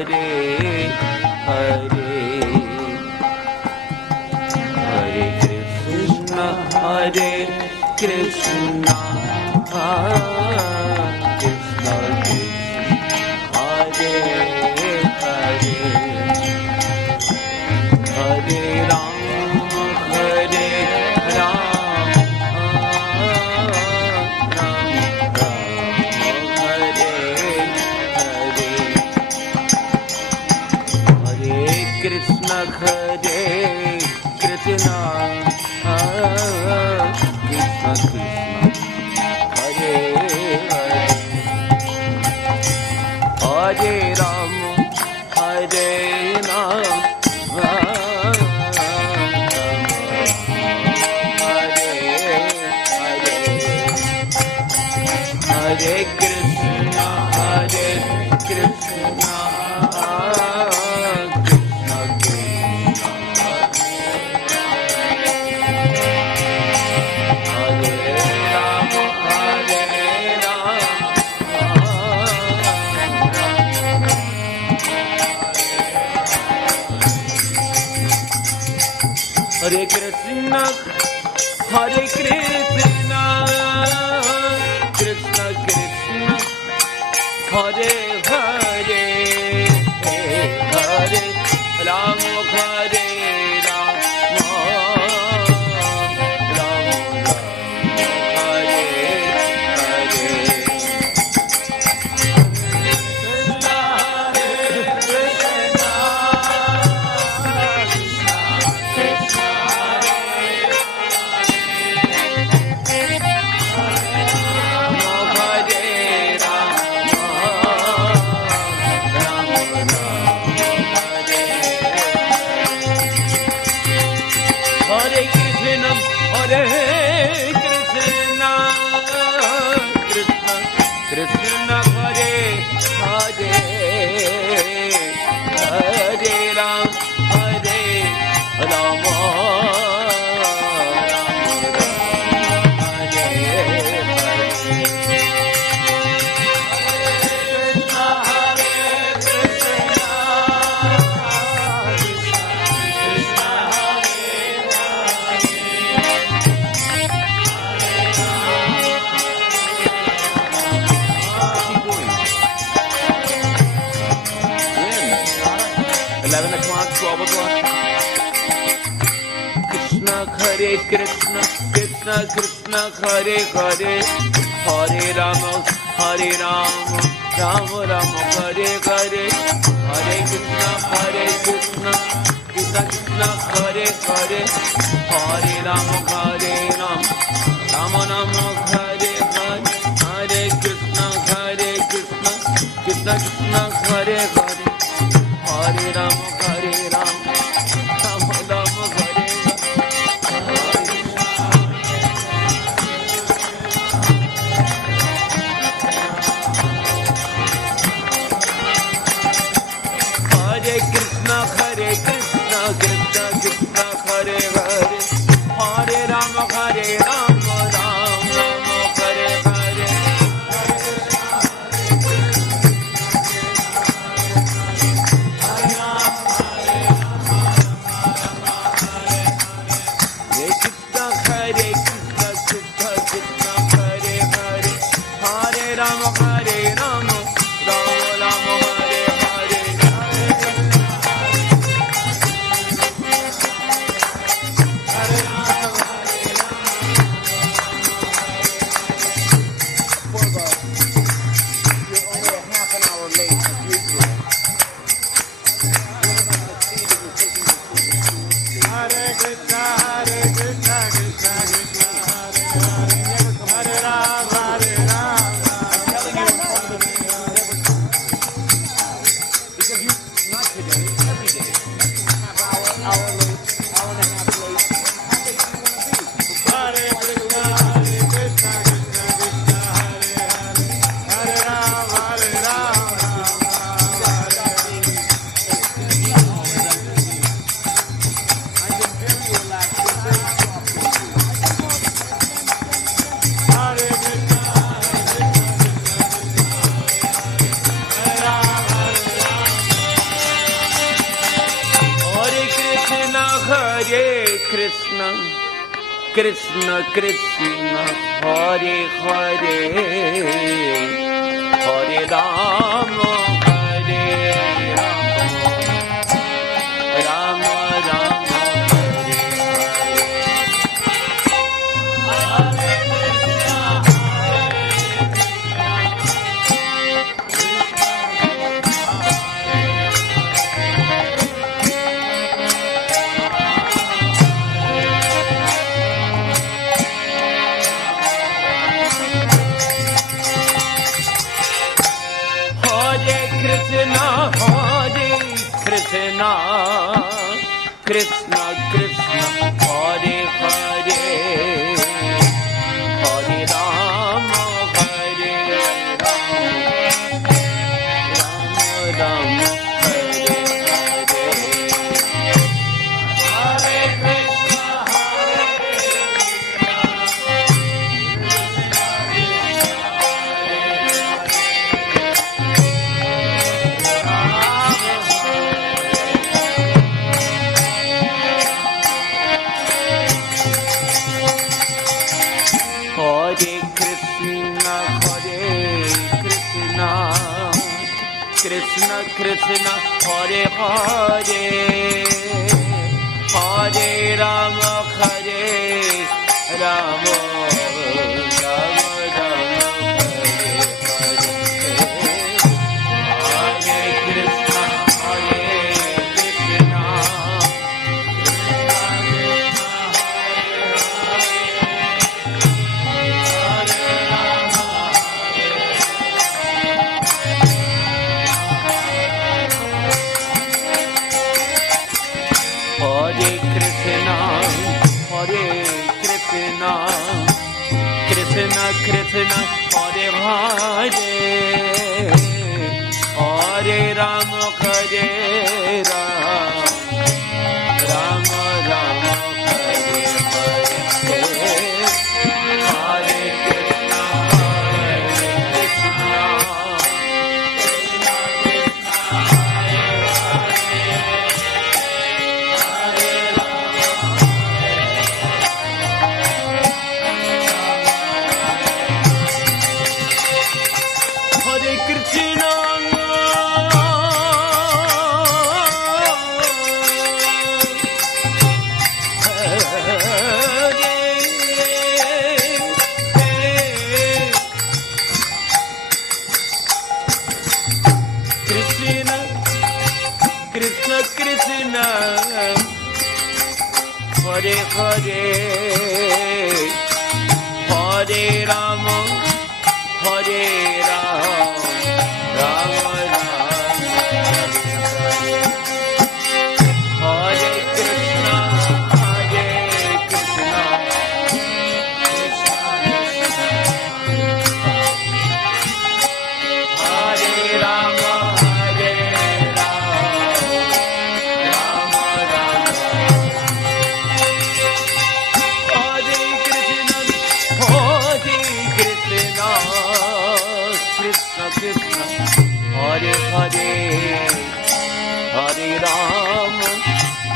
Hare Hare, Hare Krishna Hare Krishna, Krishna Krishna Hare Hare, Hare Rama Hare Rama, Rama Rama Hare Hare, Hare Krishna Hare Krishna, Krishna Krishna Hare Hare, Hare Rama Hare Rama, Hare Krishna Hare Krishna, Krishna Krishna Hare Rama Hare Rama, Hare Krishna Hare Krishna, Krishna Krishna Hare Hare, Hare Rama Hare Rama, Rama Rama Hare Hare, Hare Krishna, Hare Krishna, Krishna Krishna Hare Hare, Hare Rama Hare Rama, Rama Rama Hare Keep going. 11 o'clock, 12 o'clock. Krishna Hare Krishna, Krishna Krishna Hare Hare, Hare Rama Hare Rama, Rama Rama Hare Hare, Hare Krishna Krishna Krishna Hare Hare, Hare Rama Hare Rama, Rama Rama Hare Hare, Hare Krishna Krishna Krishna Hare Hare, Hare Rama Hare Rama, Rama Rama Hare Hare Krishna Krishna Krishna Hare Hare, Hare Rama Hare Rama, Rama Rama Hare Hare, Hare Krishna Krishna Krishna Hare Hare, Hare Rama Hare Rama, Rama Rama Hare Hare, You're only a half an hour late as usual. Hare Krishna, Krishna Krishna, Hare Hare, Hare Rama, Hare Rama. I'm telling you in front of me, because you not today, every day. Hour late, hour and a half late. How late do you want to be? Hare Krishna, Krishna Krishna, Hare Hare, Hare Rama, Hare Rama. I've been very relaxed, very soft with you. Krishna, Krishna Krishna, Hare Hare, Hare Rama, Hare Rama, Rama Rama, Hare Krishna, Krishna Krishna, Hare Hare, Hare Rama, Hare Rama, Rama Rama, Hare Hare, Hare Krishna, Krishna Krishna, Hare Hare, Hare Rama, Hare Rama, Rama Rama, Hare Hare, Hare Krishna, Hare Krishna, Hare Krishna, Hare Krishna, Krishna Krishna, Hare Hare, Hare Rama, Hare Rama, Rama Rama, Hare Hare, Hare Krishna, Hare Krishna, Hare Krishna, Krishna, Krishna Krishna, Hare Hare, Hare Rama, Hare Rama, Rama Rama, Hare Krishna, Hare Krishna, Krishna Krishna, Hare Rama, Hare Rama, Rama Rama, Hare Krishna, Krishna Krishna, Hare Hare, Hare Rama,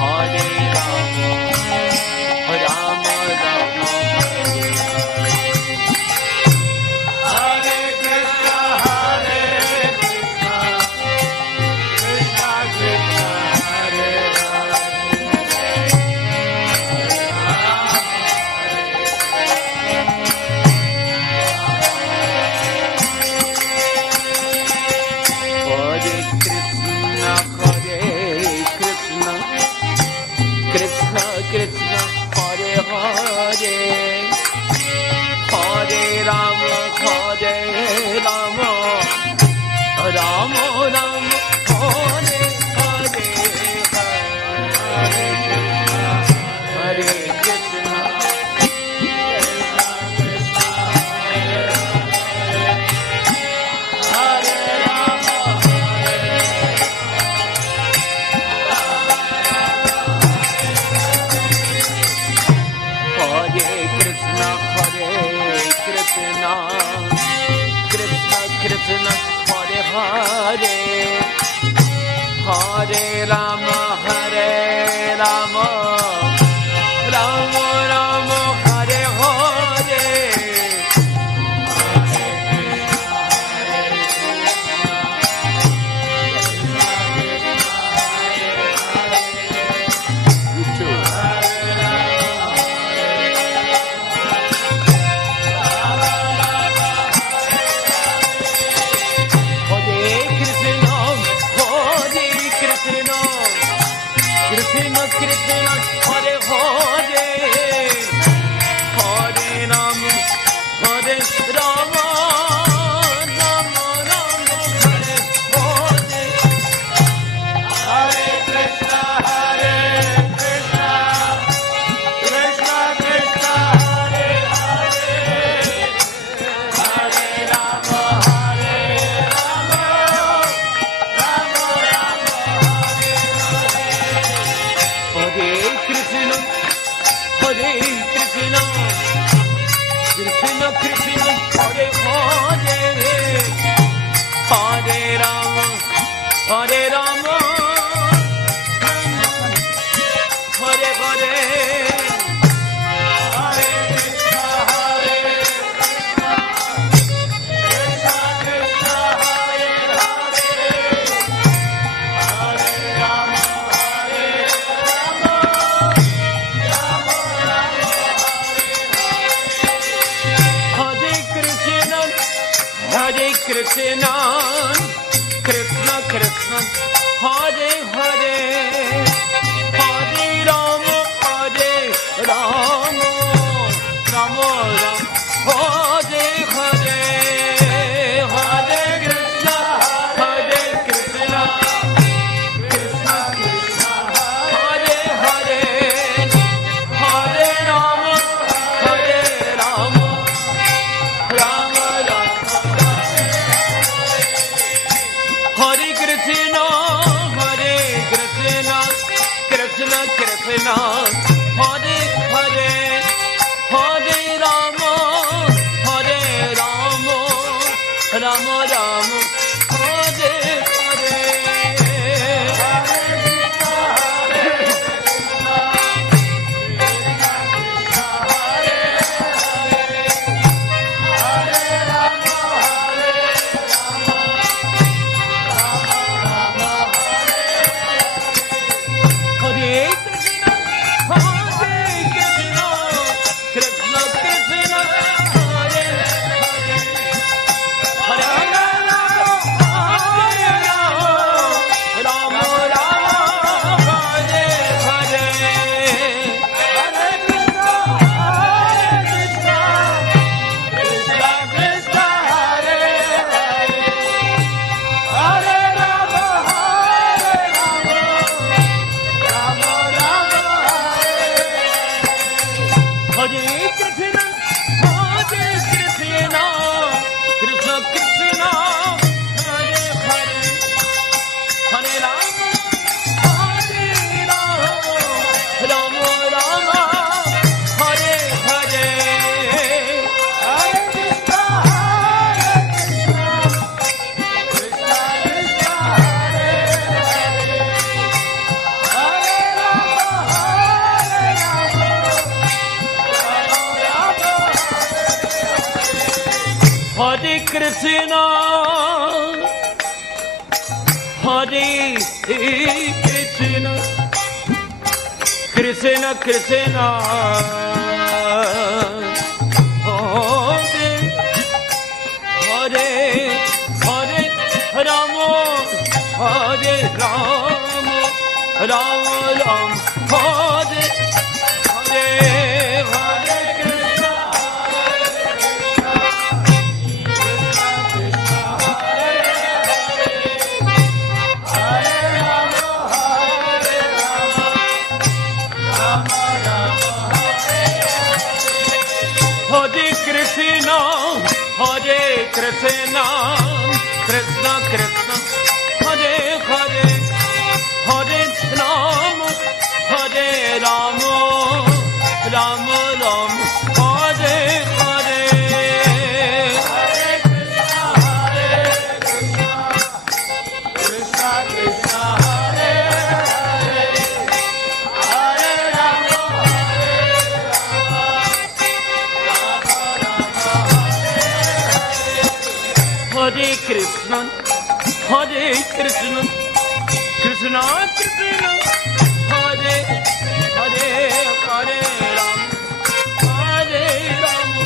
Hare Rama, Rama Rama, Hare Hare, Hare Krishna, Hare Krishna, Krishna Krishna, Hare Hare, Hare Krishna, Hare Krishna, Krishna Krishna, Hare Hare, Hare Rama, Hare Rama, Rama Rama, Hare Hare, Hare Krishna, Hare Krishna, Hare Rama, Hare Krishna, Hare Krishna, Krishna Krishna, Hare Hare, Hare Rama, Hare Rama, Rama Krishna, Krishna Krishna, Hare Hare, Hare Rama, Hare Rama, Rama Rama, Hare Hare, Hare Krishna, Hare Krishna, Krishna Krishna, Hare Hare, Hare Rama, Hare Rama, Rama Rama. Hare Krishna, Hare Krishna, Krishna Krishna, Hare Hare, Hare Rama, Hare Rama, Rama Rama, Hare Hare. Hare Krishna, Hare Krishna, Krishna Krishna, Hare Hare, Hare Rama, Hare Rama, Rama Rama, Hare Hare, Hare Krishna, Hare Krishna, Krishna Krishna, Hare Hare, Hare Rama, Hare Rama, Rama Rama, Hare Hare. Hare Krishna, Krishna Krishna, Hare Hare, Hare Rama, Hare Krishna, Hare Krishna, Krishna Krishna, Hare Hare, Hare Rama, Hare Rama,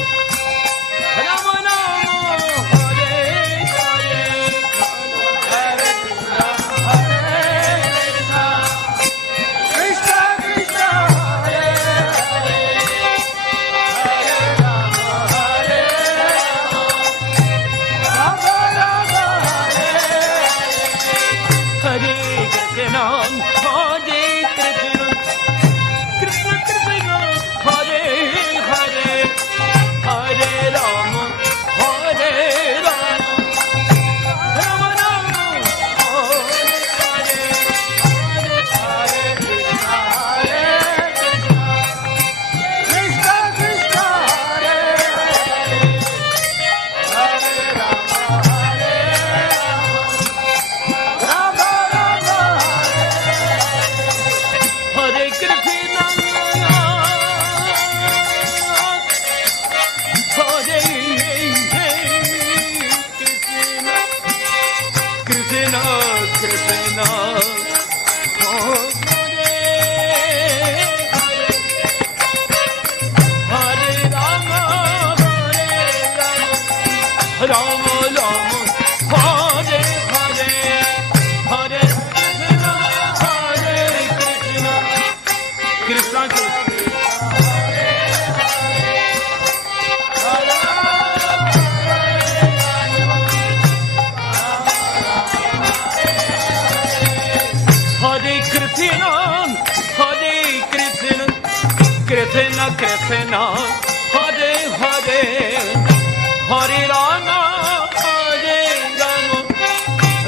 Rama Rama, Hare Hare, Hare Krishna, Hare Krishna, Krishna Krishna, Hare Hare, Hare Rama, Hare Rama. Krishna, Krishna, Hare Rama, Rama Rama, Hare Hare, Hare Krishna, Hare Krishna, Krishna Krishna. Hare Krishna, Hare Krishna, Krishna Krishna, Hare Hare, Hare Rama, Hare Rama,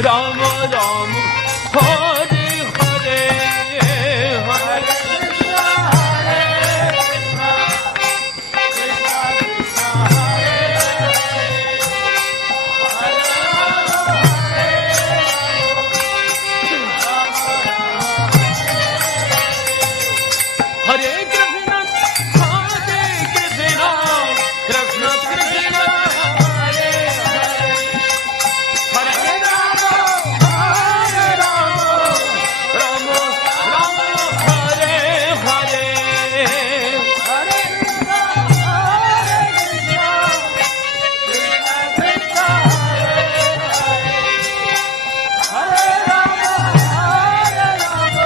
Rama Rama, Hare Hare, Hare Krishna, Hare Krishna, Krishna Krishna, Hare Hare Krishna, Hare Krishna, Krishna Krishna, Hare Hare, Hare Rama, Hare Rama, Rama Rama, Hare Hare, Hare Krishna, Hare Krishna, Krishna Krishna, Hare Hare, Hare Rama, Hare Rama,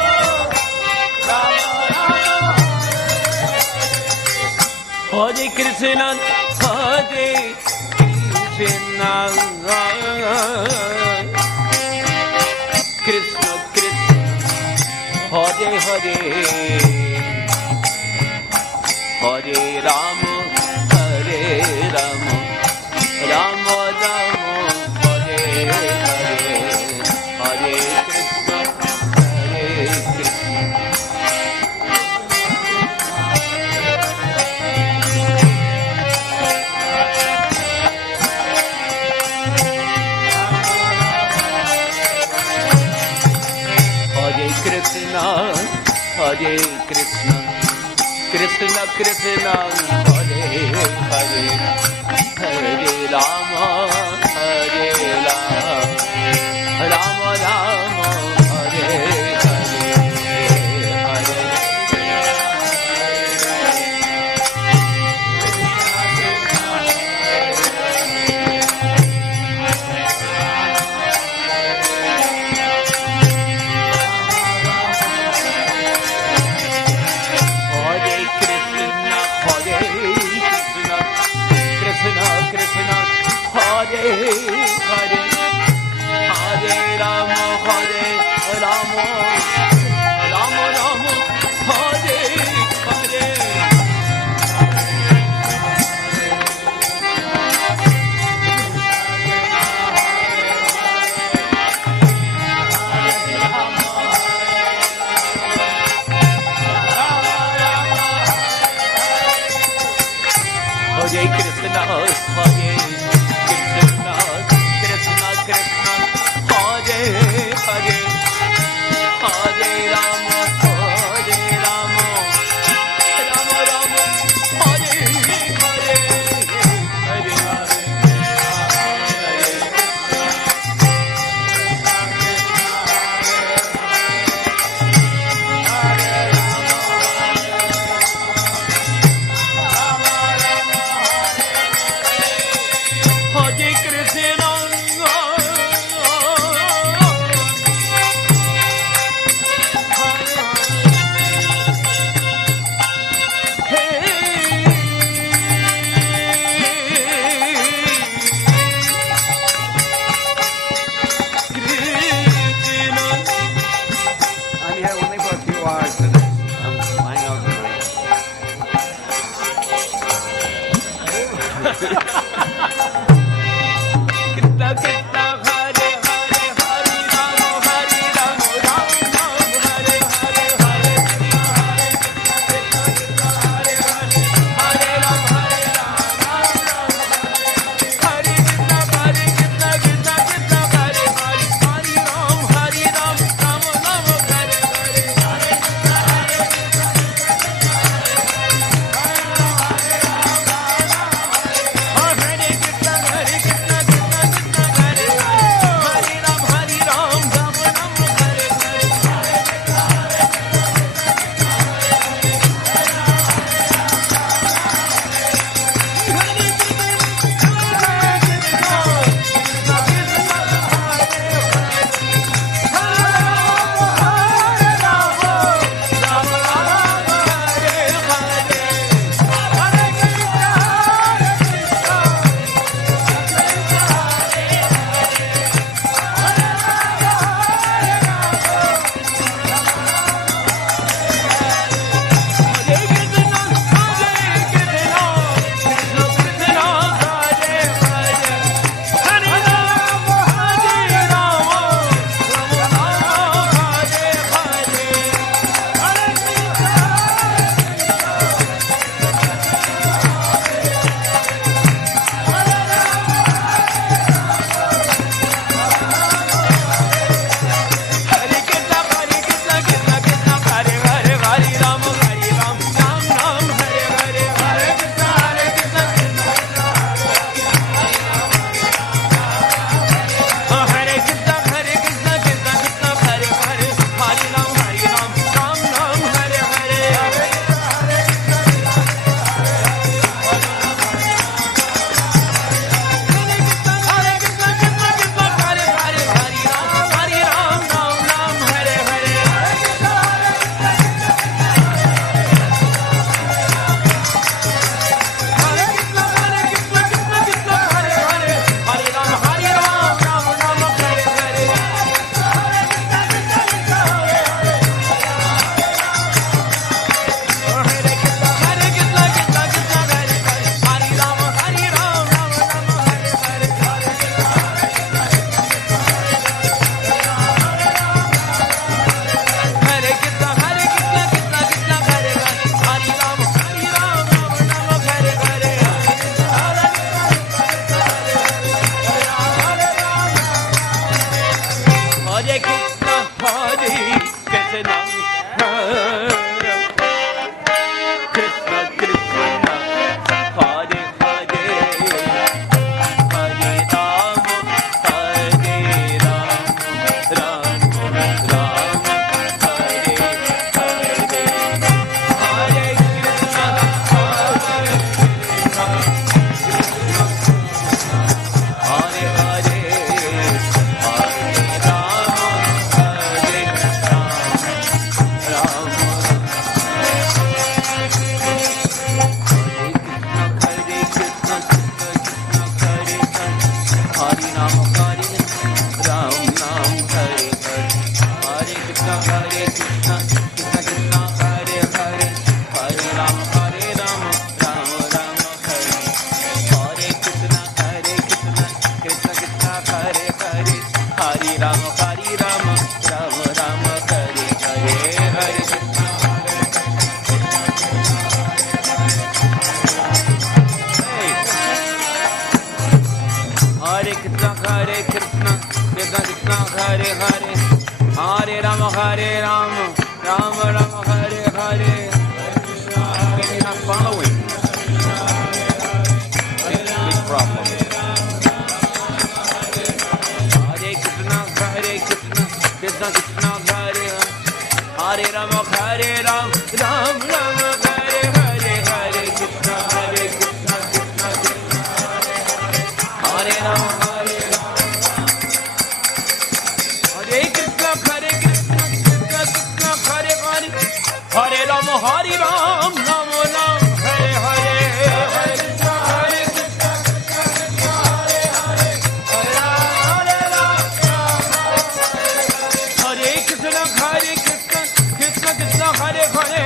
Rama Rama. Hare Krishna, Hare Krishna, Krishna Krishna, Hare Hare, Hare Rama, Hare Rama, Rama Rama, Hare Hare, Hare Krishna, Hare Krishna. Hare Krishna, Hare Krishna, Krishna Krishna, Hare Hare, Hare Rama, Hare Rama, Rama Rama, Hare Hare, Hare Hare Krishna, Hare Krishna, Krishna Krishna, Hare Hare, Hare Rama, Hare Rama, Rama Rama, Hare Hare. Hare Krishna, Hare Krishna, Krishna Hare Krishna, Hare Krishna, Krishna Krishna, Hare Hare, Hare Rama, Hare Rama, Rama Rama, Hare Hare, Hare Krishna, Hare Krishna, Hare Hare, Hare Rama, Hare Rama, Rama Hare Krishna, Krishna Hare Hare, Hare Rama, Hare Ram Ram, Hare Hare, Hare Krishna, Krishna Krishna, Hare Hare, Hare Rama, Hare Rama, Rama Rama, Hare Hare Krishna, Krishna Krishna, Hare Hare, Hare Rama, Hare Rama, Rama Rama, Hare Hare, Hare Krishna, Hey. Hare Krishna, Krishna Krishna, Hare Hare, Hare Rama, Hare Rama, Rama Rama, Hare Hare. Okay, you're not following. Big problem. Hare Krishna, Krishna Krishna, Hare Hare, Hare Rama, Hare Rama, Rama Rama, Hare Hare, Hare Krishna, Krishna Krishna, Hare Rama, Hare Rama, Hare Krishna, Krishna Krishna, Hare Hare, Hare Rama, Hare Rama, Rama Rama, Hare Hare, Hare Krishna, Krishna Krishna, Hare Hare, Hare Rama, Hare Krishna, Krishna Krishna, Hare Hare,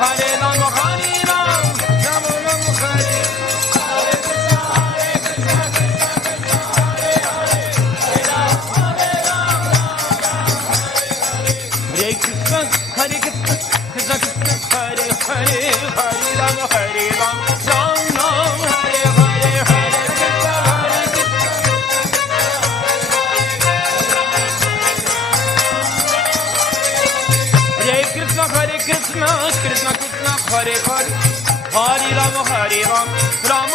Hare Rama, Hare Rama, Rama Rama, Hare Hare Krishna, Hare Krishna, Krishna Krishna, Hare Hare, Hare Rama, Hare Rama, Ram Ram, Hare Hare, Hare Krishna, Hare Krishna, Krishna Krishna, Hare Hare, Hare Rama, Hare Rama, Ram